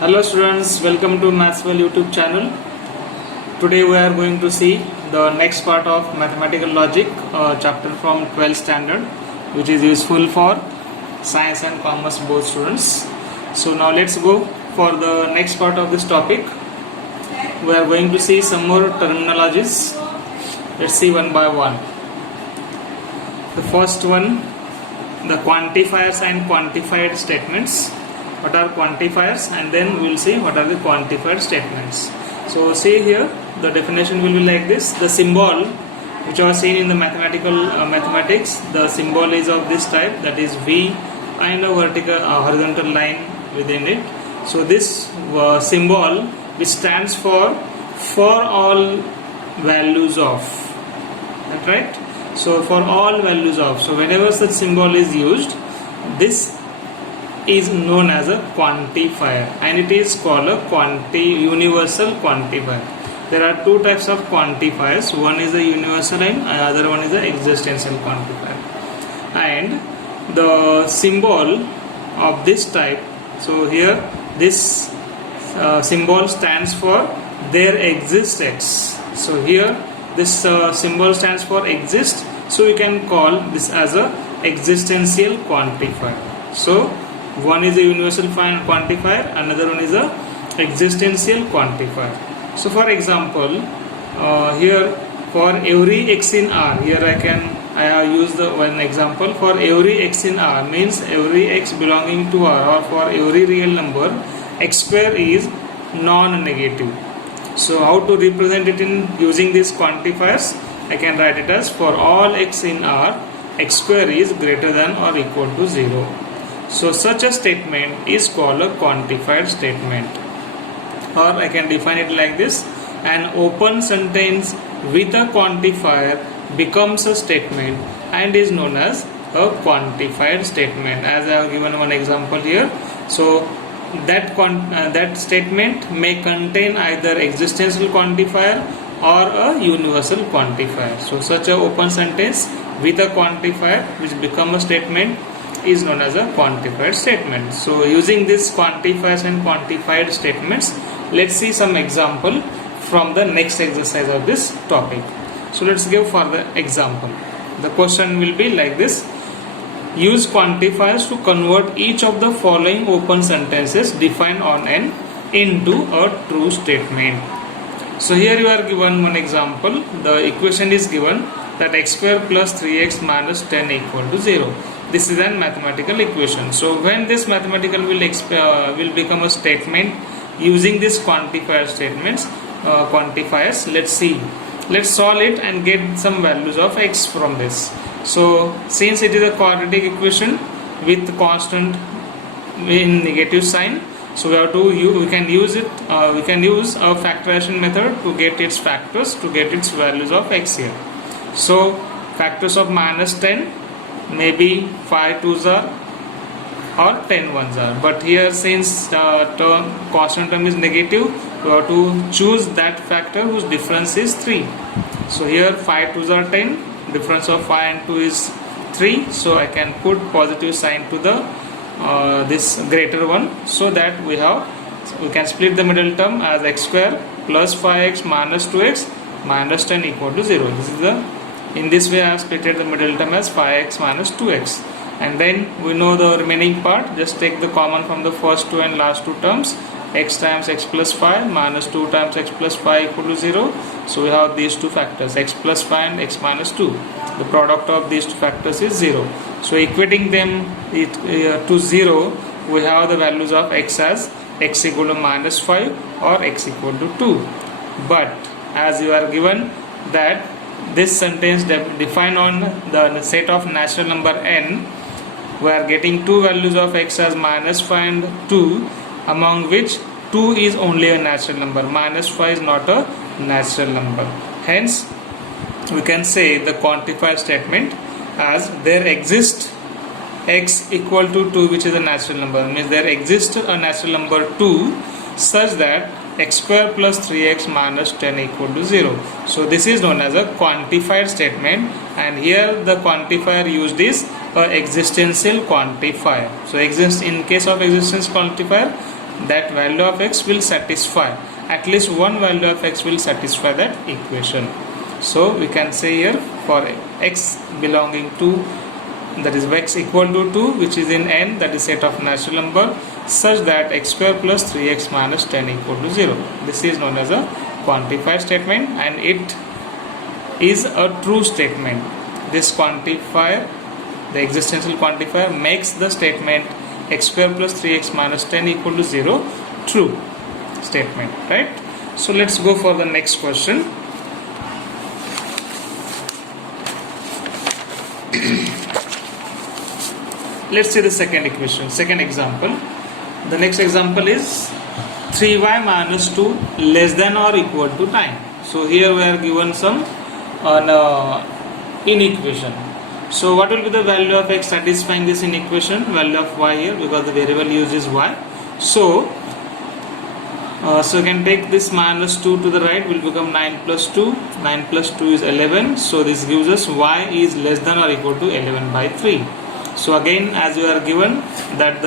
Hello students, welcome to Mathswell YouTube channel. Today we are going to see the next part of mathematical logic chapter from 12th standard, which is useful for science and commerce both students. So now let's go for the next part of this topic. We are going to see some more terminologies. Let's see one by one. The first one, the quantifiers and quantified statements. What are quantifiers, and then we will see what are the quantified statements. So see here, the definition will be like this. The symbol which was seen in the mathematics, the symbol is of this type, that is V and a horizontal line within it. So this symbol which stands for all values of, that right? So for all values of, so whenever such symbol is used, this is known as a quantifier, and it is called a universal quantifier. There are two types of quantifiers. One is a universal and another one is a existential quantifier. And the symbol of this type, so here this symbol stands for there exists X. So here this symbol stands for exist, so we can call this as a existential quantifier. So one is a universal quantifier, another one is a existential quantifier. So for example, here for every x in R, here I have used the one example. For every x in R means every x belonging to R, or for every real number, x square is non-negative. So how to represent it in using these quantifiers? I can write it as for all x in R, x square is greater than or equal to 0. So such a statement is called a quantified statement. Or I can define it like this: an open sentence with a quantifier becomes a statement and is known as a quantified statement. As I have given one example here, so that statement may contain either existential quantifier or a universal quantifier. So such a open sentence with a quantifier which become a statement is known as a quantified statement. So using these quantifiers and quantified statements, let's see some example from the next exercise of this topic. So let's give for the example. The question will be like this: use quantifiers to convert each of the following open sentences defined on N into a true statement. So here you are given one example. The equation is given that x square plus 3x minus 10 equal to 0. This is a mathematical equation. So when this mathematical will become a statement using this quantifier statements, quantifiers, let's see. Let's solve it and get some values of x from this. So since it is a quadratic equation with constant in negative sign, so we can use a factorization method to get its factors, to get its values of x here. So factors of minus 10, maybe 5 2s are or 10 1s are, but here since constant term is negative, we have to choose that factor whose difference is 3. So here 5 2s are 10, difference of 5 and 2 is 3, so I can put positive sign to the this greater one, so that we can split the middle term as x square plus 5x minus 2x minus 10 equal to 0. This is in this way I have split the middle term as 5x minus 2x, and then we know the remaining part. Just take the common from the first two and last two terms, x times x plus 5 minus 2 times x plus 5 equal to 0. So we have these two factors, x plus 5 and x minus 2. The product of these two factors is 0. So equating them to 0, we have the values of x as x equal to minus 5 or x equal to 2. But as you are given that this sentence defined on the set of natural number n, we are getting two values of x as minus 5 and 2, among which 2 is only a natural number, minus 5 is not a natural number. Hence we can say the quantifier statement as there exists x equal to 2, which is a natural number, means there exists a natural number 2 such that x square plus 3x minus 10 equal to 0. So this is known as a quantified statement, and here the quantifier used is existential quantifier. So in case of existential quantifier, that value of x will satisfy, at least one value of x will satisfy that equation. So we can say here for x belonging to, that is x equal to 2, which is in n, that is set of natural number, such that x square plus 3x minus 10 equal to 0. This is known as a quantified statement, and it is a true statement. This quantifier, the existential quantifier, makes the statement x square plus 3x minus 10 equal to 0 true statement, right? So let's go for the next question. Let's see the second equation, second example. The next example is 3y minus 2 less than or equal to 9. So here we are given some inequation. So what will be the value of x satisfying this inequation? Value of y here, because the variable used is y. So you can take this minus 2 to the right, will become 9 plus 2. 9 plus 2 is 11. So this gives us y is less than or equal to 11 by 3. So again, as we are given that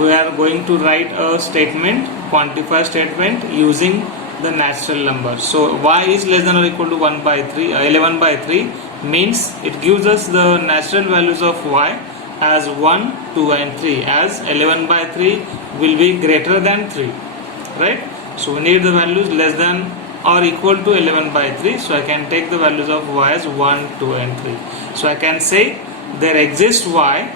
we are going to write a statement, quantify statement using the natural number. So y is less than or equal to 1 by 3, 11 by 3 means it gives us the natural values of y as 1, 2 and 3, as 11 by 3 will be greater than 3, right? So we need the values less than or equal to 11 by 3. So I can take the values of y as 1, 2 and 3. So I can say there exists y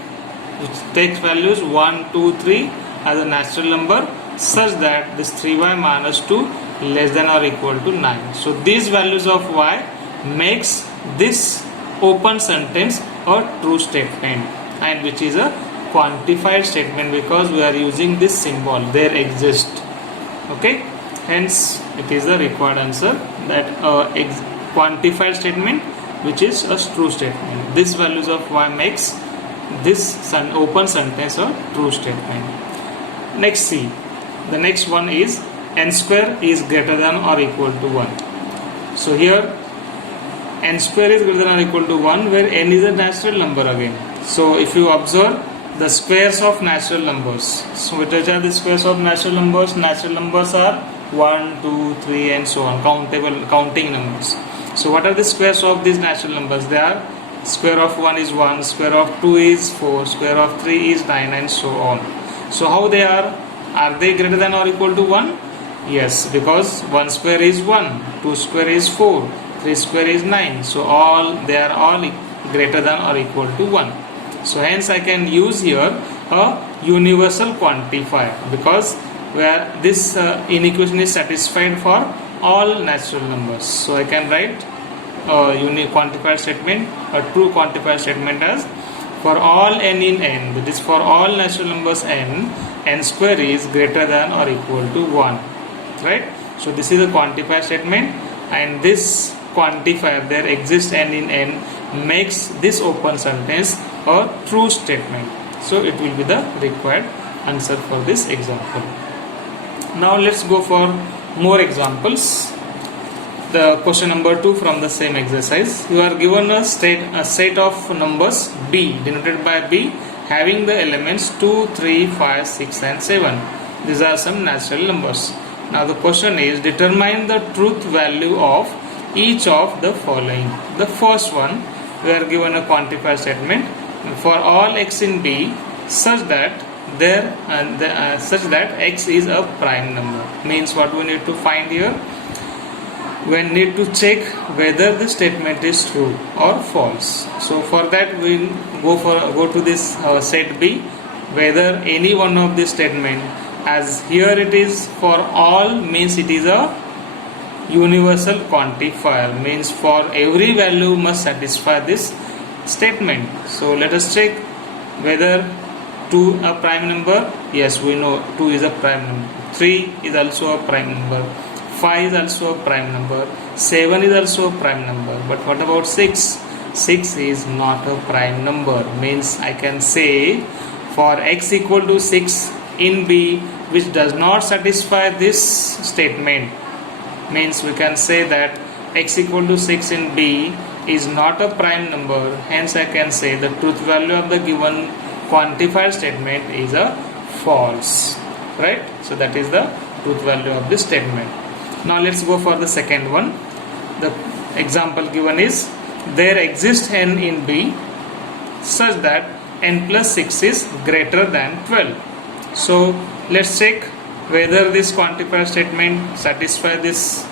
which takes values 1, 2, 3 as a natural number, such that this 3y minus 2 less than or equal to 9. So these values of y makes this open sentence a true statement, and which is a quantified statement because we are using this symbol, there exist. Okay, hence it is the required answer, that quantified statement which is a true statement. This values of y makes this open sentence a true statement. Next, see, the next one is n square is greater than or equal to 1. So here n square is greater than or equal to 1, where n is a natural number again. So if you observe the squares of natural numbers, so which are the squares of natural numbers? Natural numbers are 1, 2, 3 and so on, counting numbers. So what are the squares of these natural numbers? They are square of 1 is 1, square of 2 is 4, square of 3 is 9 and so on. So how they are? Are they greater than or equal to 1? Yes, because 1 square is 1, 2 square is 4, 3 square is 9. So they are all greater than or equal to 1. So hence I can use here a universal quantifier, because where this inequation is satisfied for all natural numbers. So I can write a unique quantified statement, a true quantified statement as for all n in n, that is for all natural numbers n square is greater than or equal to 1, right? So this is a quantified statement, and this quantifier, there exists n in n, makes this open sentence a true statement. So it will be the required answer for this example. Now let's go for more examples. The question number 2 from the same exercise. You are given a set of numbers b, denoted by b, having the elements 2, 3, 5, 6 and 7. These are some natural numbers. Now the question is, determine the truth value of each of the following. The first one, we are given a quantified statement for all x in b such that such that x is a prime number. Means what we need to find here? We need to check whether the statement is true or false. So for that we go to this set b, whether any one of this statement, as here it is for all, means it is a universal quantifier, means for every value must satisfy this statement. So let us check whether 2 a prime number. Yes, we know 2 is a prime number. 3 is also a prime number. 5 is also a prime number. 7 is also a prime number. But what about 6? 6 is not a prime number. Means I can say for x equal to 6 in b, which does not satisfy this statement, means we can say that x equal to 6 in b is not a prime number. Hence I can say the truth value of the given quantified statement is a false. right? So that is the truth value of this statement. Now let's go for the second one. The example given is, there exists n in B such that n plus 6 is greater than 12. So let's check whether this quantifier statement satisfies this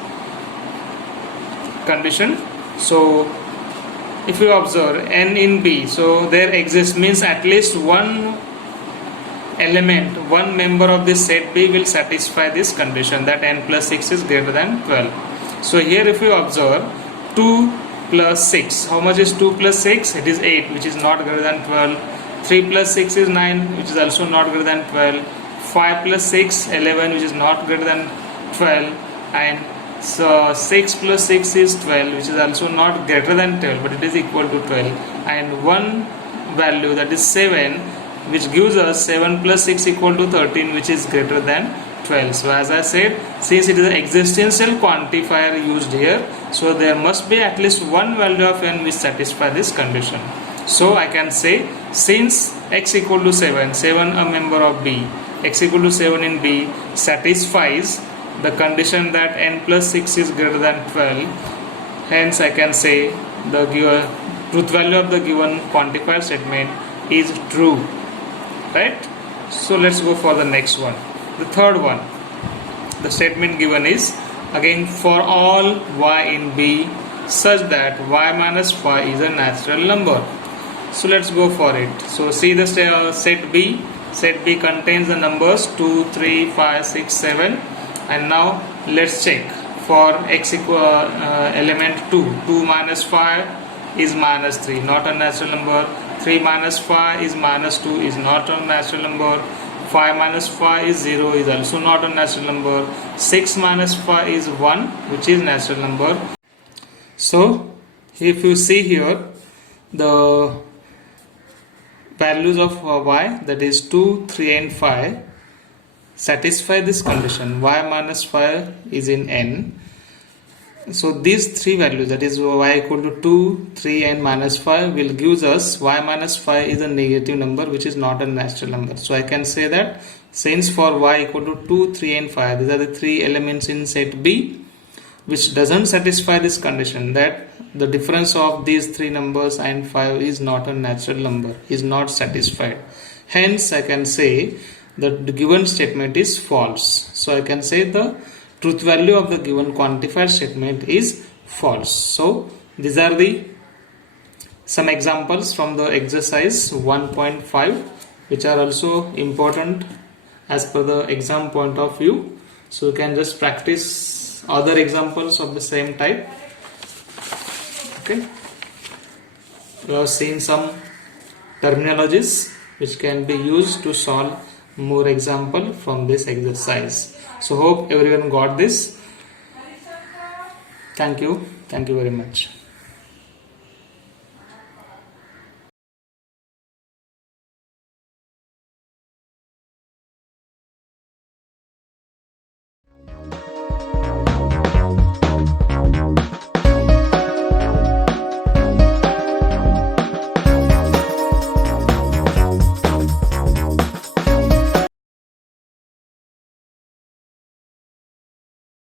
condition. So if you observe n in B, so there exists means at least one element, one member of this set B will satisfy this condition that n plus 6 is greater than 12. So here if you observe 2 plus 6, how much is 2 plus 6? It is 8, which is not greater than 12. 3 plus 6 is 9, which is also not greater than 12. 5 plus 6, 11, which is not greater than 12. And so 6 plus 6 is 12, which is also not greater than 12, but it is equal to 12. And one value, that is 7, which gives us 7 plus 6 equal to 13, which is greater than 12. So as I said, since it is an existential quantifier used here, so there must be at least one value of n which satisfies this condition. So I can say, since x equal to 7, 7 a member of B, x equal to 7 in B satisfies the condition that n plus 6 is greater than 12, hence I can say the given truth value of the given quantifier statement is true, right? So let's go for the next one. The third one, the statement given is, again, for all y in B such that y minus 5 is a natural number. So let's go for it. So see the set B. Set B contains the numbers 2, 3, 5, 6, 7. And now let's check for x equal element 2. 2 minus 5 is minus 3, not a natural number. 3 minus 5 is minus 2, is not a natural number. 5 minus 5 is 0, is also not a natural number. 6 minus 5 is 1, which is natural number. So if you see here, the values of y, that is 2, 3 and 5, satisfy this condition. Y minus 5 is in n. So these three values, that is y equal to 2, 3 and minus 5, will give us y minus 5 is a negative number, which is not a natural number. So I can say that since for y equal to 2, 3 and 5, these are the three elements in set B which doesn't satisfy this condition, that the difference of these three numbers and 5 is not a natural number, is not satisfied. Hence I can say that the given statement is false. So I can say the truth value of the given quantifier statement is false. So these are the some examples from the exercise 1.5 which are also important as per the exam point of view. So you can just practice other examples of the same type. Okay, we have seen some terminologies which can be used to solve more example from this exercise. So hope everyone got this. Thank you very much.